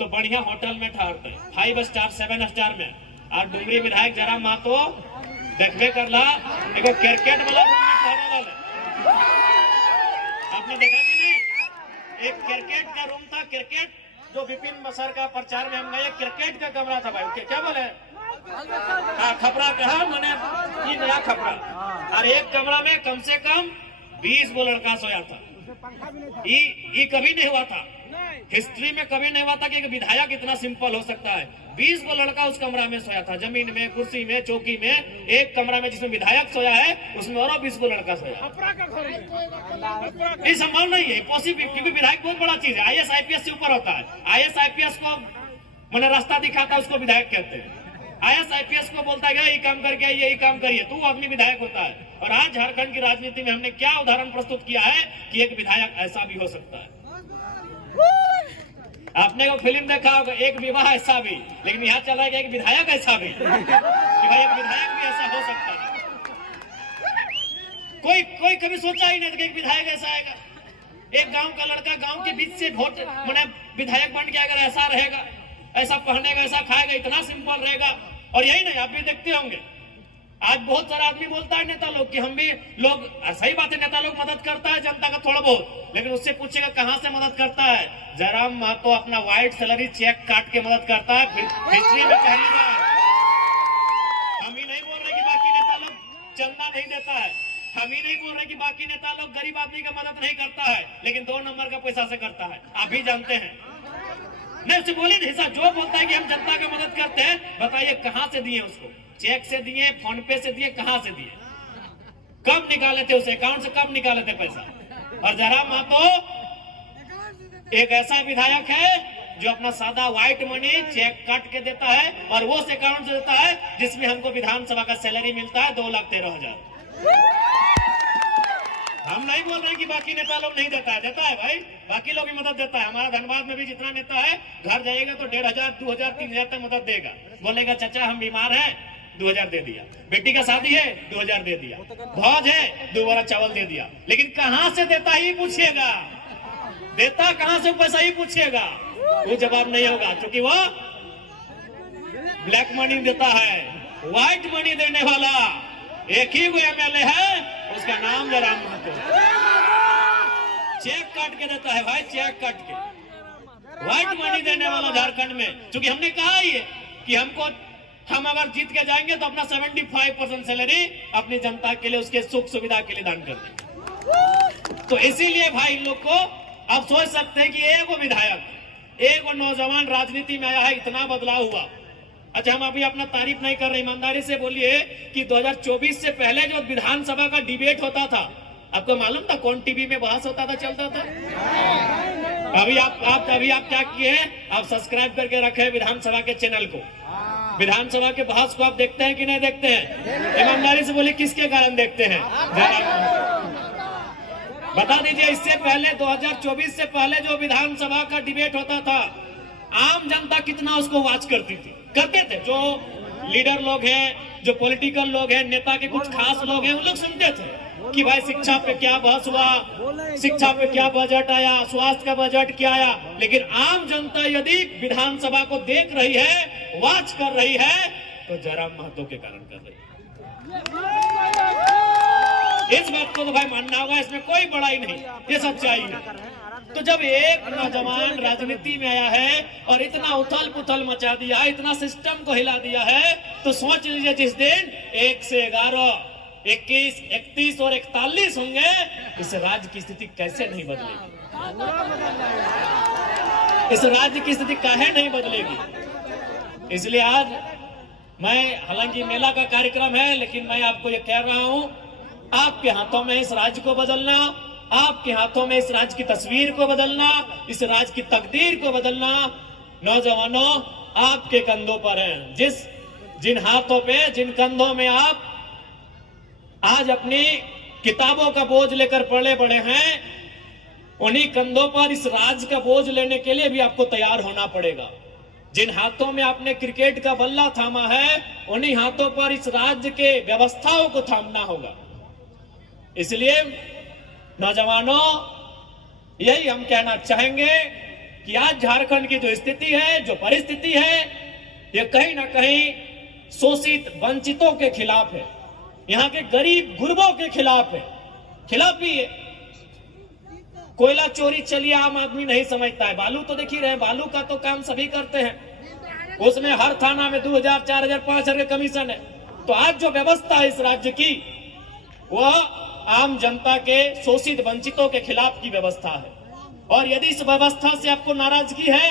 तो बढ़िया होटल में ठहरते, 5 स्टार 7 स्टार में। और डुमरी विधायक जयराम महतो देखबे करला एगो क्रिकेट वाला रूम में ठहरल है। आपने देखा कि नहीं? एक क्रिकेट का रूम था, क्रिकेट जो विपिन सर का प्रचार में हम गए, क्रिकेट का कमरा था भाई। क्या बोले? खपरा कहा मैंने, ये नया खपरा। और एक कमरा में कम से कम 20 वो लड़का सोया था। ये कभी नहीं हुआ था, हिस्ट्री में कभी नहीं हुआ था कि एक विधायक इतना सिंपल हो सकता है। 20 वो लड़का उस कमरा में सोया था, जमीन में, कुर्सी में, चौकी में। एक कमरा में जिसमें विधायक सोया है उसमें और 20 वो लड़का सोया। ये संभव नहीं है, पॉसिबल, क्योंकि विधायक बहुत बड़ा चीज है। IAS IPS से ऊपर होता है। IAS IPS को मैंने रास्ता दिखाता है, उसको विधायक कहते हैं। IAS IPS को बोलता है ये काम करके आइए, ये काम करिए, तो आदमी विधायक होता है। और आज झारखंड की राजनीति में हमने क्या उदाहरण प्रस्तुत किया है कि एक विधायक ऐसा भी हो सकता है। आपने वो फिल्म देखा होगा, एक विवाह ऐसा भी, लेकिन यहाँ चला गया एक विधायक ऐसा भी कि भाई एक विधायक भी ऐसा हो सकता है। कोई कभी सोचा ही नहीं था कि एक विधायक ऐसा आएगा। एक गांव का लड़का गांव के बीच से वोट मैंने विधायक बन गया, अगर ऐसा रहेगा, ऐसा पहनेगा, ऐसा खाएगा, इतना सिंपल रहेगा। और यही नहीं, आप भी देखते होंगे आज बहुत सारा आदमी बोलता है नेता लोग कि हम भी लोग, सही बात है, नेता लोग मदद करता है जनता का थोड़ा बहुत, लेकिन उससे पूछेगा कहां से मदद करता है। जयराम महतो अपना व्हाइट सैलरी चेक काट के मदद करता है, हिस्ट्री में पहली बार। हम ही नहीं बोल रहे कि बाकी नेता लोग चंदा नहीं देता है, हम ही नहीं बोल रहे कि बाकी नेता लोग गरीब आदमी का मदद नहीं करता है, लेकिन 2 नंबर का पैसा से करता है। आप भी जानते हैं। नहीं उसे बोले नहीं, जो बोलता है कि हम जनता का मदद करते हैं, बताइए कहां से दिए उसको? चेक से दिए, फोन पे से दिए, कहां से दिए? कब निकाले थे उसे अकाउंट से, कब निकाले थे पैसा? और जयराम महतो एक ऐसा विधायक है जो अपना सादा व्हाइट मनी चेक काट के देता है, और वो उस अकाउंट से देता है जिसमें हमको विधानसभा का सैलरी मिलता है 2,13,000। हम नहीं बोल रहे कि बाकी नेता लोग नहीं देता है, देता है भाई, बाकी लोग भी मदद देता है। हमारा धनबाद में भी जितना नेता है, घर जाएगा तो 1,500, 2,000, 3,000 तक मदद देगा। बोलेगा चाचा हम बीमार हैं, 2,000 दे दिया। बेटी का शादी है, 2,000 दे दिया। भौज है, 2 बोरा चावल दे दिया। लेकिन कहां से देता ही पूछिएगा, देता कहां से पैसा ही पूछिएगा, वो जवाब नहीं होगा, क्योंकि वो ब्लैक मनी देता है। व्हाइट मनी देने वाला एक ही वो MLA है, उसका नाम जयराम महतो। चेक काट के देता है भाई, चेक काट के। व्हाइट मनी देने वाला झारखंड में, क्योंकि हमने कहा ही है कि हम अगर जीत के जाएंगे तो अपना 75% सैलरी अपनी जनता के लिए, उसके सुख सुविधा के लिए दान कर देंगे। तो इसीलिए भाई इन लोग को आप सोच सकते हैं कि एक विधायक, एक नौजवान राजनीति में आया है, इतना बदलाव हुआ। अच्छा, हम अभी अपना तारीफ नहीं कर रहे, ईमानदारी से बोलिए कि 2024 से पहले जो विधानसभा का डिबेट होता था, आपको मालूम था कौन टीवी में बहस होता था, चलता था? अभी आप क्या किए हैं, आप सब्सक्राइब करके रखे विधानसभा के चैनल को। विधानसभा के बहस को आप देखते हैं कि नहीं देखते हैं? ईमानदारी से बोलिए किसके कारण देखते हैं? बता दीजिए, इससे पहले 2024 से पहले जो विधानसभा का डिबेट होता था, आम जनता कितना उसको वॉच करती थी, करते थे। जो लीडर लोग हैं, जो पॉलिटिकल लोग हैं, नेता के कुछ खास लोग हैं, उन लोग सुनते थे कि भाई शिक्षा पे क्या बहस हुआ, शिक्षा पे क्या बजट आया, स्वास्थ्य का बजट क्या आया। लेकिन आम जनता यदि विधानसभा को देख रही है, वॉच कर रही है, तो जयराम महतो के कारण कर रही है। इस बात को तो भाई मानना होगा, इसमें कोई बड़ाई नहीं, ये सच्चाई है। तो जब एक नौजवान राजनीति में आया है और इतना उथल पुथल मचा दिया है, इतना सिस्टम को हिला दिया है, तो सोच लीजिए जिस दिन 1 से 11, 21, 31 और 41 होंगे, इस राज्य की स्थिति कैसे नहीं बदलेगी? इस राज्य की स्थिति काहे नहीं बदलेगी? इसलिए आज मैं, हालांकि मेला का कार्यक्रम है, लेकिन मैं आपको ये कह रहा हूं, आपके हाथों में इस राज्य को बदलना, आपके हाथों में इस राज्य की तस्वीर को बदलना, इस राज्य की तकदीर को बदलना नौजवानों आपके कंधों पर है। जिन हाथों पे, जिन कंधों में आप आज अपनी किताबों का बोझ लेकर पले बड़े हैं, उन्हीं कंधों पर इस राज्य का बोझ लेने के लिए भी आपको तैयार होना पड़ेगा। जिन हाथों में आपने क्रिकेट का बल्ला थामा है, उन्हीं हाथों पर इस राज्य के व्यवस्थाओं को थामना होगा। इसलिए नौजवानों, यही हम कहना चाहेंगे कि आज झारखंड की जो स्थिति है, जो परिस्थिति है, ये कहीं ना कहीं शोषित वंचितों के खिलाफ है, यहाँ के गरीब गुरबों के खिलाफ है, खिलाफ भी है। कोयला चोरी चलिए आम आदमी नहीं समझता है, बालू तो देख ही रहे, बालू का तो काम सभी करते हैं, उसमें हर थाना में 2000, 4000, 5000 का कमीशन है। तो आज जो व्यवस्था है इस राज्य की, वह आम जनता के शोषित वंचितों के खिलाफ की व्यवस्था है। और यदि इस व्यवस्था से आपको नाराजगी है,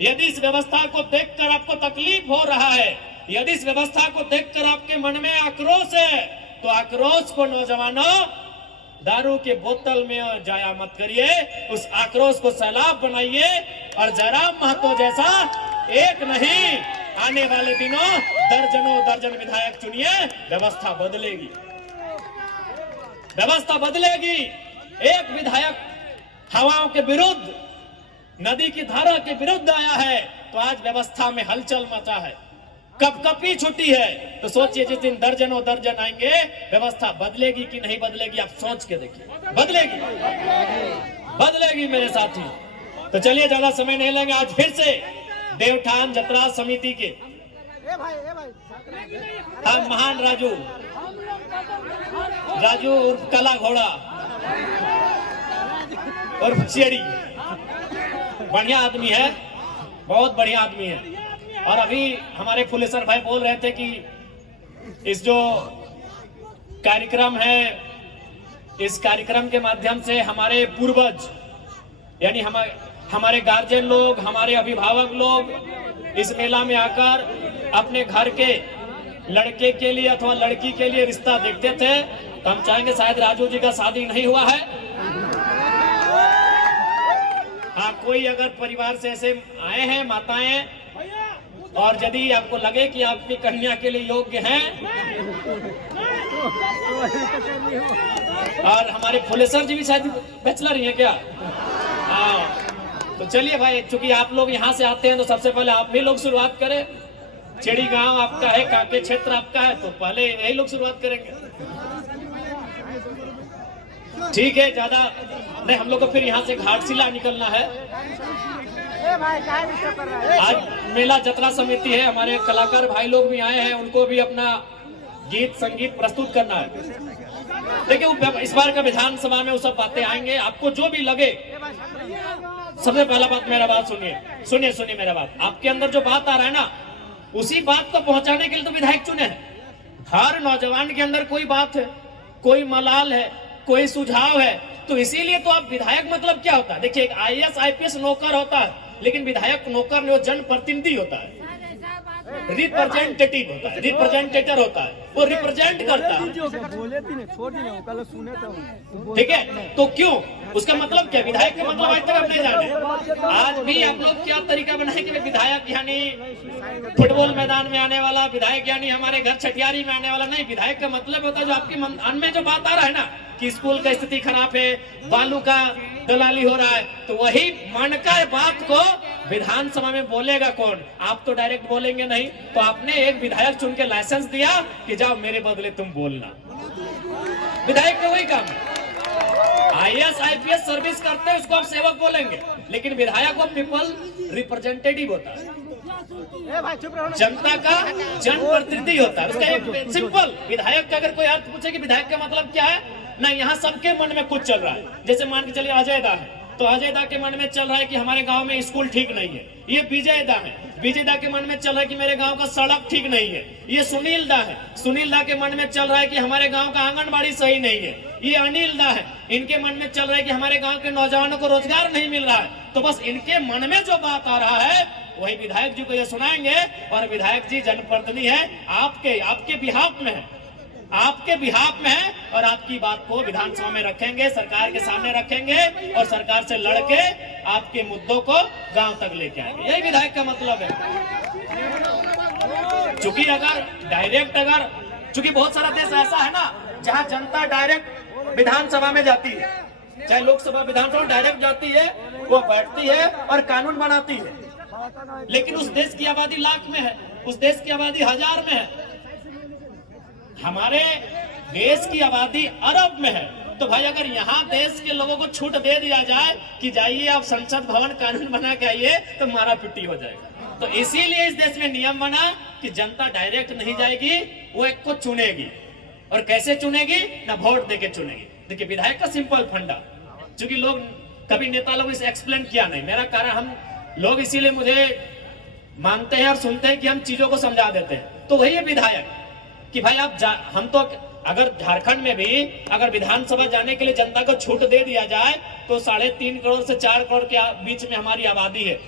यदि इस व्यवस्था को देखकर आपको तकलीफ हो रहा है, यदि इस व्यवस्था को देखकर आपके मन में आक्रोश है, तो आक्रोश को नौजवानों दारू के बोतल में जाया मत करिए, उस आक्रोश को सैलाब बनाइए और जयराम महतो जैसा एक नहीं, आने वाले दिनों दर्जनों दर्जन विधायक चुनिए, व्यवस्था बदलेगी, व्यवस्था बदलेगी। एक विधायक हवाओं के विरुद्ध, नदी की धारा के विरुद्ध आया है तो आज व्यवस्था में हलचल मचा है, कपकपी छुट्टी है। तो सोचिए जिस दिन दर्जनों दर्जन आएंगे, व्यवस्था बदलेगी कि नहीं बदलेगी, आप सोच के देखिए। बदलेगी, बदलेगी मेरे साथी। तो चलिए ज्यादा समय नहीं लेंगे, आज फिर से देवठान जतरा समिति के महान राजू उर्फ कला घोड़ा और शेरी, बढ़िया आदमी है, बहुत बढ़िया आदमी है। और अभी हमारे फुलेसर भाई बोल रहे थे कि इस जो कार्यक्रम है, इस कार्यक्रम के माध्यम से हमारे पूर्वज यानी हमारे गार्जियन लोग, हमारे अभिभावक लोग इस मेला में आकर अपने घर के लड़के के लिए अथवा लड़की के लिए रिश्ता देखते थे। तो हम चाहेंगे, शायद राजू जी का शादी नहीं हुआ है, हाँ कोई अगर परिवार से ऐसे आए हैं माताएं, और यदि आपको लगे कि आपकी कन्या के लिए योग्य हैं, और हमारे फुलेसर जी भी शायद बैचलर ही हैं क्या? हाँ, तो चलिए भाई, चूंकि आप लोग यहाँ से आते हैं तो सबसे पहले आप भी लोग शुरुआत करें। चेड़ी गांव आपका है, कांके क्षेत्र आपका है, तो पहले यही लोग शुरुआत करेंगे। ठीक है, ज्यादा नहीं, हम लोग को फिर यहाँ से घाटशिला निकलना है। आज मेला जतरा समिति है, हमारे कलाकार भाई लोग भी आए हैं, उनको भी अपना गीत संगीत प्रस्तुत करना है। देखिए इस बार का विधानसभा में वो सब बातें आएंगे, आपको जो भी लगे। सबसे पहला बात, मेरा बात सुनिए मेरा बात, आपके अंदर जो बात आ रहा है ना, उसी बात को पहुंचाने के लिए तो विधायक चुने हैं। हर नौजवान के अंदर कोई बात है, कोई मलाल है, कोई सुझाव है, तो इसीलिए तो आप विधायक मतलब क्या होता है? देखिए एक IAS IPS नौकर होता है, लेकिन विधायक नौकर नहीं, वो जनप्रतिनिधि होता है, रिप्रेजेंटेटिव होता है, रिप्रेजेंटेटर होता है, वो रिप्रेजेंट करता है। ठीक है, तो क्यों, उसका मतलब क्या? विधायक का मतलब आज तक आप नहीं जाने। आज भी आप लोग क्या तरीका बनाए कि विधायक यानी फुटबॉल मैदान में आने वाला, विधायक यानी हमारे घर छठियारी में आने वाला नहीं। विधायक का मतलब होता है जो आपके मन में जो बात आ रहा है ना, कि स्कूल का स्थिति खराब है, बालू का दलाली हो रहा है, तो वही मन का बात को विधानसभा में बोलेगा कौन? आप तो डायरेक्ट बोलेंगे नहीं, तो आपने एक विधायक चुन के लाइसेंस दिया कि जाओ मेरे बदले तुम बोलना। विधायक का वही काम है। IAS IPS सर्विस करते हैं, उसको आप सेवक बोलेंगे, लेकिन विधायक वो पीपल रिप्रेजेंटेटिव होता है, जनता का जनप्रतिनिधि होता है। उसका एक सिंपल, विधायक का अगर कोई अर्थ पूछे कि विधायक का मतलब क्या है, नहीं, यहाँ सबके मन में कुछ चल रहा है। जैसे मान के चलिए अजय दा है, तो अजय दा के मन में चल रहा है कि हमारे गांव में स्कूल ठीक नहीं है। ये विजय दा है, विजय दा के मन में चल रहा है कि मेरे गांव का सड़क ठीक नहीं है। ये सुनील दा है, सुनील दा के मन में चल रहा है कि हमारे गांव का आंगनबाड़ी सही नहीं है। ये अनिल दा है, इनके मन में चल रहा है कि हमारे गांव के नौजवानों को रोजगार नहीं मिल रहा है। तो बस इनके मन में जो बात आ रहा है वही विधायक जी को ये सुनाएंगे, और विधायक जी जनप्रतिनिधि है, आपके बिहाफ में है, आपके बिहाफ में है, और आपकी बात को विधानसभा में रखेंगे, सरकार के सामने रखेंगे, और सरकार से लड़के आपके मुद्दों को गांव तक लेके आएंगे। यही विधायक का मतलब है। चूंकि चूंकि बहुत सारा देश ऐसा है ना जहां जनता डायरेक्ट विधानसभा में जाती है, चाहे लोकसभा विधानसभा डायरेक्ट जाती है, वो बैठती है और कानून बनाती है। लेकिन उस देश की आबादी लाख में है, उस देश की आबादी 1000 में है। हमारे देश की आबादी अरब में है, तो भाई अगर यहाँ देश के लोगों को छूट दे दिया जाए कि जाइए आप संसद भवन कानून बना के आइए, तो मारा पिट्टी हो जाएगा। तो इसीलिए इस देश में नियम बना कि जनता डायरेक्ट नहीं जाएगी, वो एक को चुनेगी। और कैसे चुनेगी? ना वोट देके चुनेगी। देखिए विधायक का सिंपल फंडा, क्योंकि लोग कभी नेता लोग इसे एक्सप्लेन किया नहीं। मेरा कारण हम लोग इसीलिए मुझे मानते हैं और सुनते हैं कि हम चीजों को समझा देते हैं। तो वही है विधायक कि भाई आप हम तो अगर झारखंड में भी अगर विधानसभा जाने के लिए जनता को छूट दे दिया जाए तो 3.5 करोड़ से 4 करोड़ के बीच में हमारी आबादी है,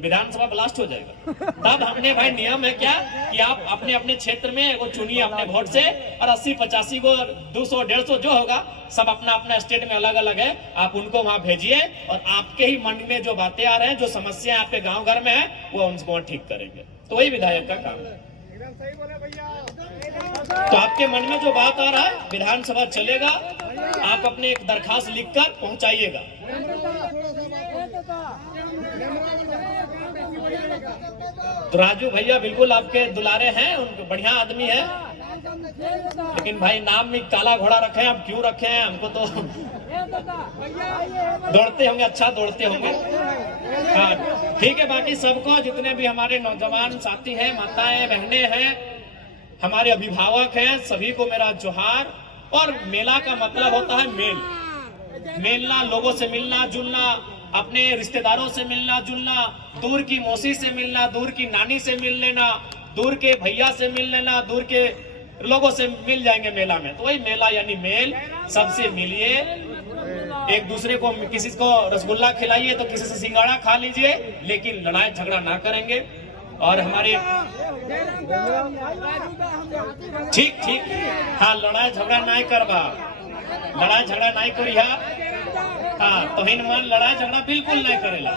विधानसभा ब्लास्ट हो जाएगा। तब हमने भाई नियम है क्या कि आप अपने अपने क्षेत्र में वो चुनिए अपने वोट से, और 80-85 को 200-150 जो होगा सब अपना अपना स्टेट में अलग अलग है, आप उनको वहां भेजिए और आपके ही मन में जो बातें आ रहे हैं, जो समस्या आपके गांव घर में है, वो उनको ठीक करेंगे। तो वही विधायक का काम है। तो आपके मन में जो बात आ रहा है विधानसभा चलेगा, आप अपने एक दरखास्त लिखकर पहुंचाइएगा। तो राजू भैया बिल्कुल आपके दुलारे हैं, उनको बढ़िया आदमी है, लेकिन भाई नाम में काला घोड़ा रखे हैं। हम क्यों रखे हैं? हमको तो दौड़ते होंगे, अच्छा दौड़ते होंगे। हाँ ठीक है। बाकी सबको जितने भी हमारे नौजवान साथी हैं, माताएं बहनें हैं, हमारे अभिभावक हैं, सभी को मेरा जोहार। और मेला का मतलब होता है मेलना, लोगों से मिलना जुलना, अपने रिश्तेदारों से मिलना जुलना, दूर की मौसी से मिलना, दूर की नानी से मिल लेना, दूर के भैया से मिल लेना, दूर के लोगों से मिल जाएंगे मेला में। तो वही मेला यानी मेल। सबसे मिलिए, एक दूसरे को, किसी को रसगुल्ला खिलाइए तो किसी से सिंगाड़ा खा लीजिए, लेकिन लड़ाई झगड़ा ना करेंगे। और हमारे ठीक हाँ, लड़ाई झगड़ा नहीं करवा, लड़ाई झगड़ा नहीं करिया। हाँ तो मान लड़ाई झगड़ा बिल्कुल नहीं करेला।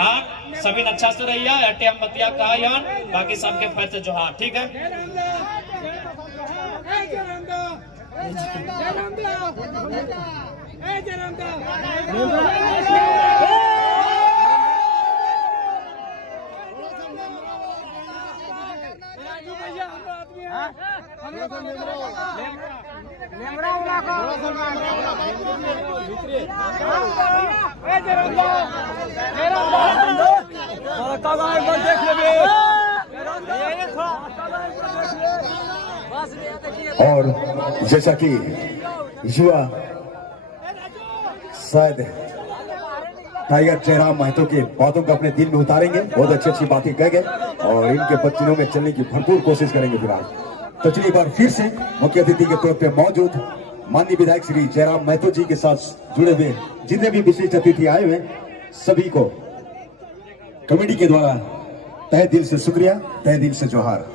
आप सभी अच्छा से रहिए, अटे हम बतिया कहा, बाकी सबके फैसले जोहार। ठीक है। और जैसा कि युवा शायद टाइगर जयराम महतो के बातों को अपने दिल में उतारेंगे, बहुत अच्छी अच्छी बातें कह गए और इनके बच्चों में चलने की भरपूर कोशिश करेंगे फिलहाल। तो चलिए बार फिर से मुख्य अतिथि के तौर पे मौजूद माननीय विधायक श्री जयराम महतो जी के साथ जुड़े हुए जितने भी विशिष्ट अतिथि आए हुए सभी को कमेटी के द्वारा तहे दिल से शुक्रिया, तहे दिल से जोहार।